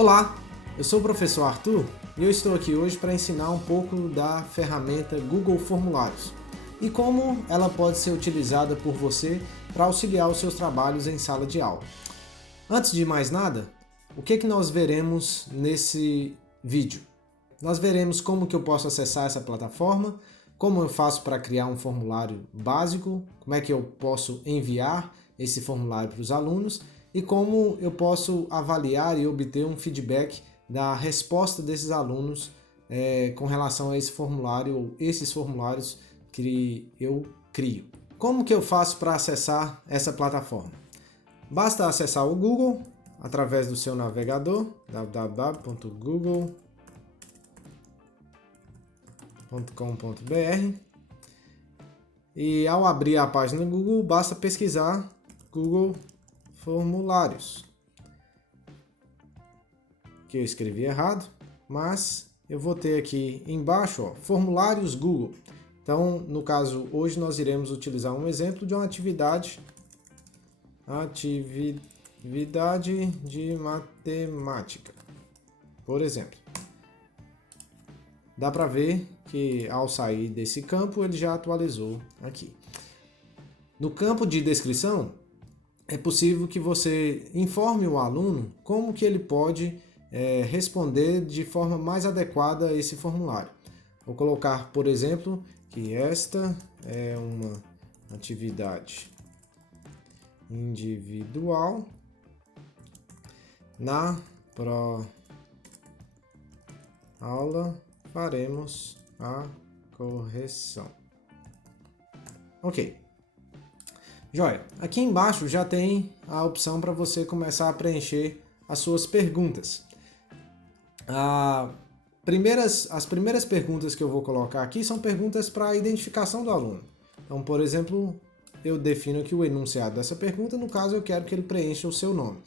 Olá, eu sou o professor Arthur e eu estou aqui hoje para ensinar um pouco da ferramenta Google Formulários e como ela pode ser utilizada por você para auxiliar os seus trabalhos em sala de aula. Antes de mais nada, o que nós veremos nesse vídeo? Nós veremos como que eu posso acessar essa plataforma, como eu faço para criar um formulário básico, como é que eu posso enviar esse formulário para os alunos e como eu posso avaliar e obter um feedback da resposta desses alunos com relação a esse formulário ou esses formulários que eu crio. Como que eu faço para acessar essa plataforma? Basta acessar o Google através do seu navegador www.google.com.br e ao abrir a página do Google basta pesquisar Google Formulários, que eu escrevi errado, mas eu vou ter aqui embaixo, ó, Formulários Google. Então, no caso, hoje nós iremos utilizar um exemplo de uma atividade de matemática, por exemplo. Dá para ver que ao sair desse campo ele já atualizou aqui. No campo de descrição, é possível que você informe o aluno como que ele pode responder de forma mais adequada a esse formulário. Vou colocar, por exemplo, que esta é uma atividade individual. Na aula faremos a correção. Ok. Joia, aqui embaixo já tem a opção para você começar a preencher as suas perguntas. As primeiras perguntas que eu vou colocar aqui são perguntas para a identificação do aluno. Então, por exemplo, eu defino aqui o enunciado dessa pergunta, no caso eu quero que ele preencha o seu nome.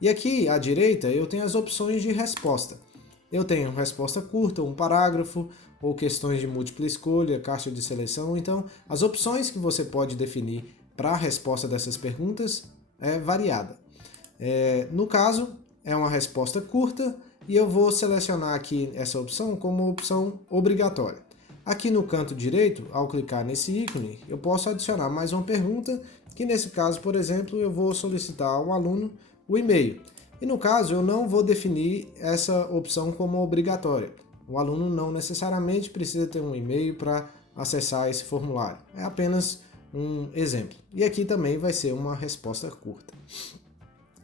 E aqui à direita eu tenho as opções de resposta. Eu tenho resposta curta, um parágrafo, ou questões de múltipla escolha, caixa de seleção. Então, as opções que você pode definir para a resposta dessas perguntas é variada. No caso, é uma resposta curta e eu vou selecionar aqui essa opção como opção obrigatória. Aqui no canto direito, ao clicar nesse ícone, eu posso adicionar mais uma pergunta, que nesse caso, por exemplo, eu vou solicitar ao aluno o e-mail. E no caso, eu não vou definir essa opção como obrigatória. O aluno não necessariamente precisa ter um e-mail para acessar esse formulário. É apenas um exemplo. E aqui também vai ser uma resposta curta.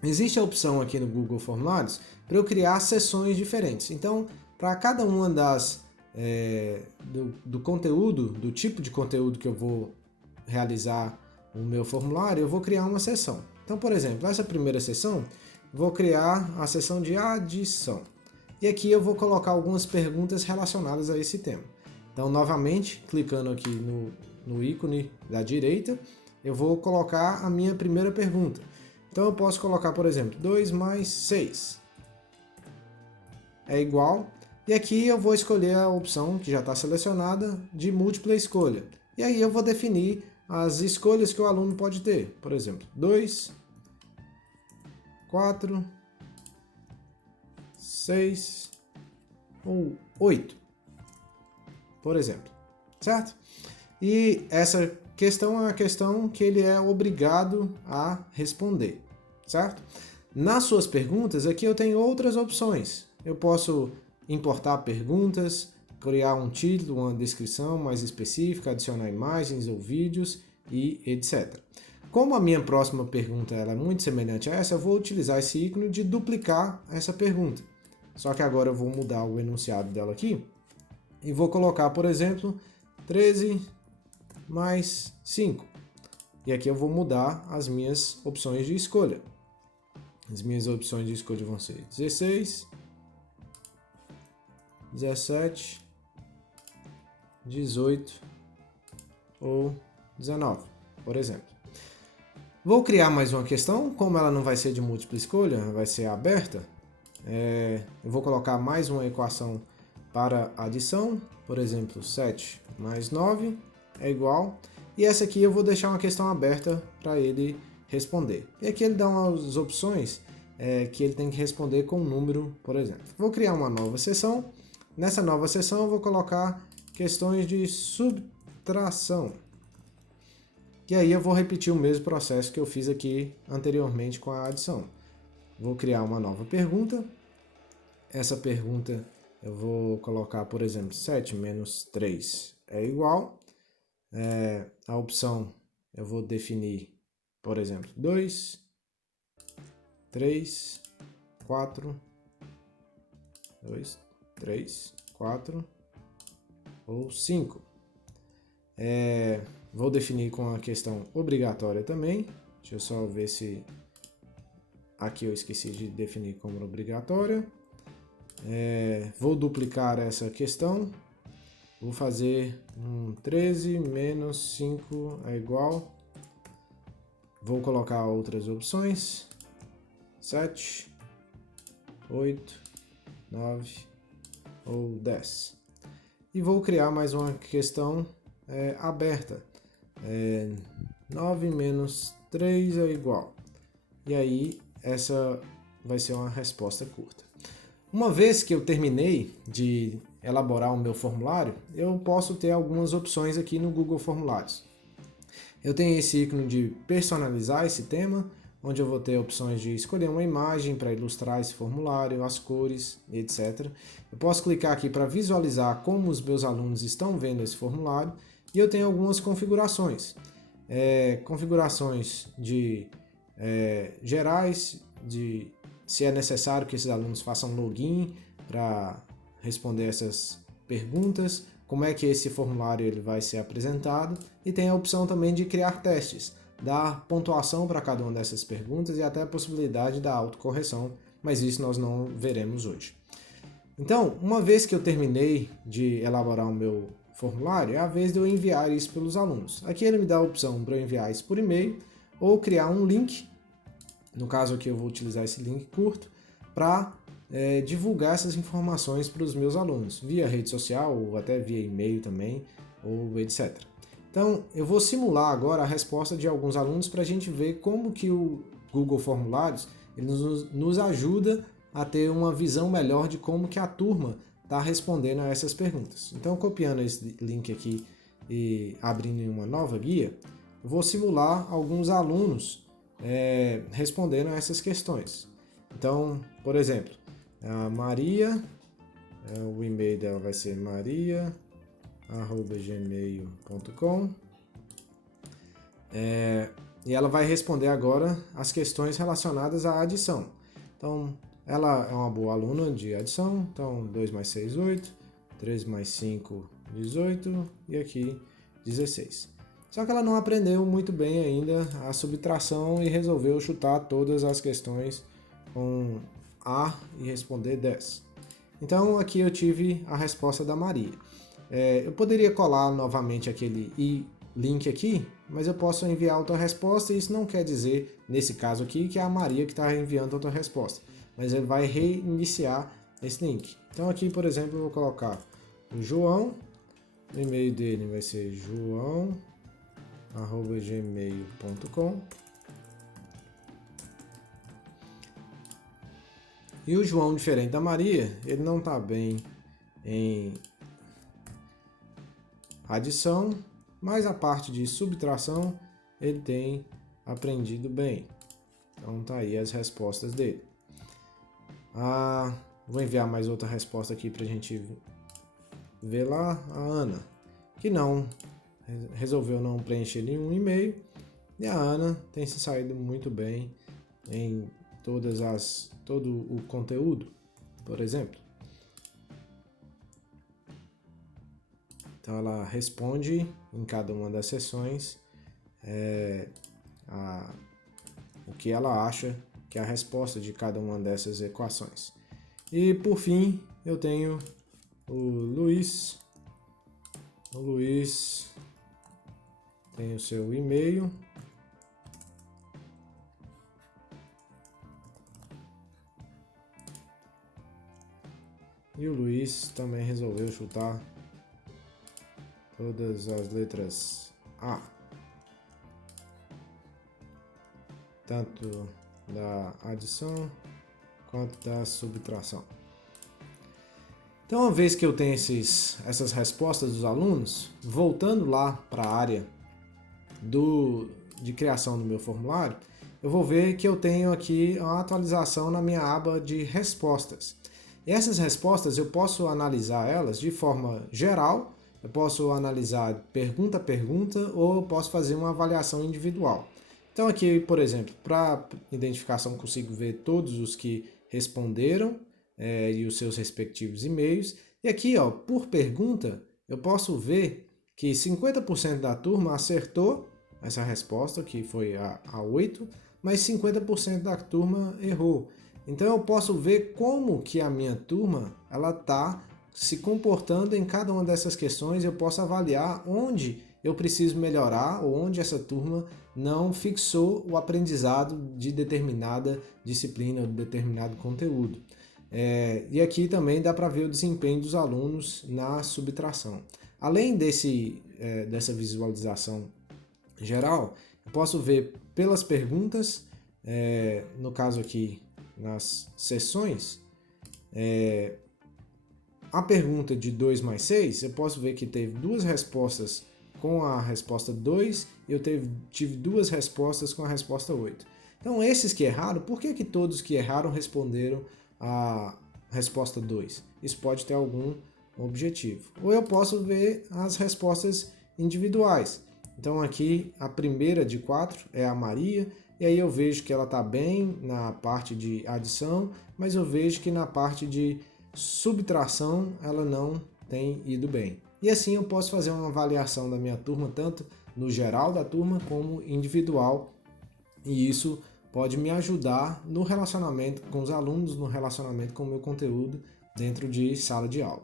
Existe a opção aqui no Google Formulários para eu criar seções diferentes. Então, para cada uma do conteúdo, do tipo de conteúdo que eu vou realizar o meu formulário, eu vou criar uma seção. Então, por exemplo, essa primeira seção, vou criar a seção de adição. E aqui eu vou colocar algumas perguntas relacionadas a esse tema. Então, novamente, clicando aqui no ícone da direita, eu vou colocar a minha primeira pergunta. Então eu posso colocar, por exemplo, 2 mais 6 é igual, e aqui eu vou escolher a opção que já está selecionada de múltipla escolha. E aí eu vou definir as escolhas que o aluno pode ter. Por exemplo, 2, 4, 6 ou 8, por exemplo, certo? E essa questão é uma questão que ele é obrigado a responder, certo? Nas suas perguntas, aqui eu tenho outras opções. Eu posso importar perguntas, criar um título, uma descrição mais específica, adicionar imagens ou vídeos e etc. Como a minha próxima pergunta ela é muito semelhante a essa, eu vou utilizar esse ícone de duplicar essa pergunta. Só que agora eu vou mudar o enunciado dela aqui e vou colocar, por exemplo, 13 mais 5. E aqui eu vou mudar as minhas opções de escolha. As minhas opções de escolha vão ser 16, 17, 18 ou 19, por exemplo. Vou criar mais uma questão, como ela não vai ser de múltipla escolha, vai ser aberta. Eu vou colocar mais uma equação para adição, por exemplo, 7 mais 9 é igual, e essa aqui eu vou deixar uma questão aberta para ele responder. E aqui ele dá umas opções que ele tem que responder com um número, por exemplo. Vou criar uma nova seção. Nessa nova seção eu vou colocar questões de subtração. E aí eu vou repetir o mesmo processo que eu fiz aqui anteriormente com a adição. Vou criar uma nova pergunta. Essa pergunta eu vou colocar, por exemplo, 7 menos 3 é igual. A opção eu vou definir, por exemplo, 2, 3, 4, 2, 3, 4 ou 5. Vou definir com a questão obrigatória também. Deixa eu só ver se aqui eu esqueci de definir como obrigatória. Vou duplicar essa questão. Vou fazer 13 menos 5 é igual. Vou colocar outras opções. 7, 8, 9 ou 10. E vou criar mais uma questão aberta. 9 menos 3 é igual. E aí, essa vai ser uma resposta curta. Uma vez que eu terminei de elaborar o meu formulário, eu posso ter algumas opções aqui no Google Formulários. Eu tenho esse ícone de personalizar esse tema, onde eu vou ter opções de escolher uma imagem para ilustrar esse formulário, as cores, etc. Eu posso clicar aqui para visualizar como os meus alunos estão vendo esse formulário e eu tenho algumas configurações. Configurações de gerais, de se é necessário que esses alunos façam login para responder essas perguntas, como é que esse formulário ele vai ser apresentado, e tem a opção também de criar testes, dar pontuação para cada uma dessas perguntas e até a possibilidade da autocorreção, mas isso nós não veremos hoje. Então, uma vez que eu terminei de elaborar o meu formulário, é a vez de eu enviar isso pelos alunos. Aqui ele me dá a opção para eu enviar isso por e-mail ou criar um link. No caso aqui eu vou utilizar esse link curto para divulgar essas informações para os meus alunos, via rede social ou até via e-mail também, ou etc. Então eu vou simular agora a resposta de alguns alunos para a gente ver como que o Google Formulários ele nos ajuda a ter uma visão melhor de como que a turma está respondendo a essas perguntas. Então copiando esse link aqui e abrindo uma nova guia, eu vou simular alguns alunos respondendo a essas questões. Então, por exemplo, a Maria, o e-mail dela vai ser maria@gmail.com, e ela vai responder agora as questões relacionadas à adição. Então, ela é uma boa aluna de adição, então 2 mais 6, 8, 3 mais 5, 18 e aqui 16. Só que ela não aprendeu muito bem ainda a subtração e resolveu chutar todas as questões com A e responder 10. Então aqui eu tive a resposta da Maria. Eu poderia colar novamente aquele link aqui, mas eu posso enviar outra resposta e isso não quer dizer, nesse caso aqui, que é a Maria que está enviando outra resposta. Mas ele vai reiniciar esse link. Então aqui, por exemplo, eu vou colocar o João, o e-mail dele vai ser joão@gmail.com. E o João, diferente da Maria, ele não está bem em adição, mas a parte de subtração ele tem aprendido bem. Então tá aí as respostas dele. Vou enviar mais outra resposta aqui para a gente ver lá. A Ana, que não resolveu não preencher nenhum e-mail, e a Ana tem se saído muito bem em todo o conteúdo, por exemplo. Então ela responde em cada uma das sessões o que ela acha que é a resposta de cada uma dessas equações. E por fim eu tenho o Luiz. O Luiz tem o seu e-mail. E o Luiz também resolveu chutar todas as letras A. Tanto da adição quanto da subtração. Então, uma vez que eu tenho essas respostas dos alunos, voltando lá para a área de criação do meu formulário, eu vou ver que eu tenho aqui uma atualização na minha aba de respostas. E essas respostas eu posso analisar elas de forma geral, eu posso analisar pergunta a pergunta ou eu posso fazer uma avaliação individual. Então aqui, por exemplo, para identificação eu consigo ver todos os que responderam e os seus respectivos e-mails. E aqui, ó, por pergunta, eu posso ver que 50% da turma acertou essa resposta, que foi a 8, mas 50% da turma errou. Então eu posso ver como que a minha turma ela está se comportando em cada uma dessas questões. Eu posso avaliar onde eu preciso melhorar ou onde essa turma não fixou o aprendizado de determinada disciplina ou de determinado conteúdo. E aqui também dá para ver o desempenho dos alunos na subtração. Além dessa visualização geral, eu posso ver pelas perguntas, no caso aqui nas sessões, a pergunta de 2 mais 6, eu posso ver que teve 2 respostas com a resposta 2 e eu tive 2 respostas com a resposta 8. Então esses que erraram, por que todos que erraram responderam a resposta 2? Isso pode ter algum objetivo. Ou eu posso ver as respostas individuais. Então aqui a primeira de 4 é a Maria, e aí eu vejo que ela está bem na parte de adição, mas eu vejo que na parte de subtração ela não tem ido bem. E assim eu posso fazer uma avaliação da minha turma, tanto no geral da turma como individual, e isso pode me ajudar no relacionamento com os alunos, no relacionamento com o meu conteúdo dentro de sala de aula.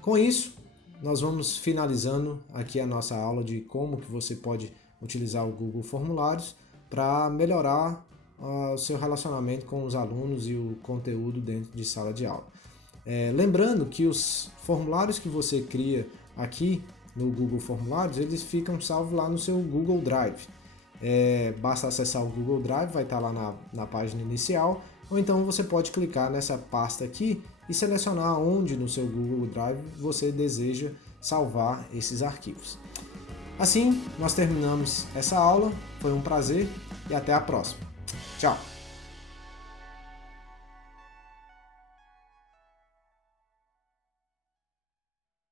Com isso, nós vamos finalizando aqui a nossa aula de como que você pode utilizar o Google Formulários para melhorar o seu relacionamento com os alunos e o conteúdo dentro de sala de aula. Lembrando que os formulários que você cria aqui no Google Formulários, eles ficam salvos lá no seu Google Drive. Basta acessar o Google Drive, vai estar lá na página inicial, ou então você pode clicar nessa pasta aqui e selecionar onde no seu Google Drive você deseja salvar esses arquivos. Assim, nós terminamos essa aula, foi um prazer e até a próxima. Tchau!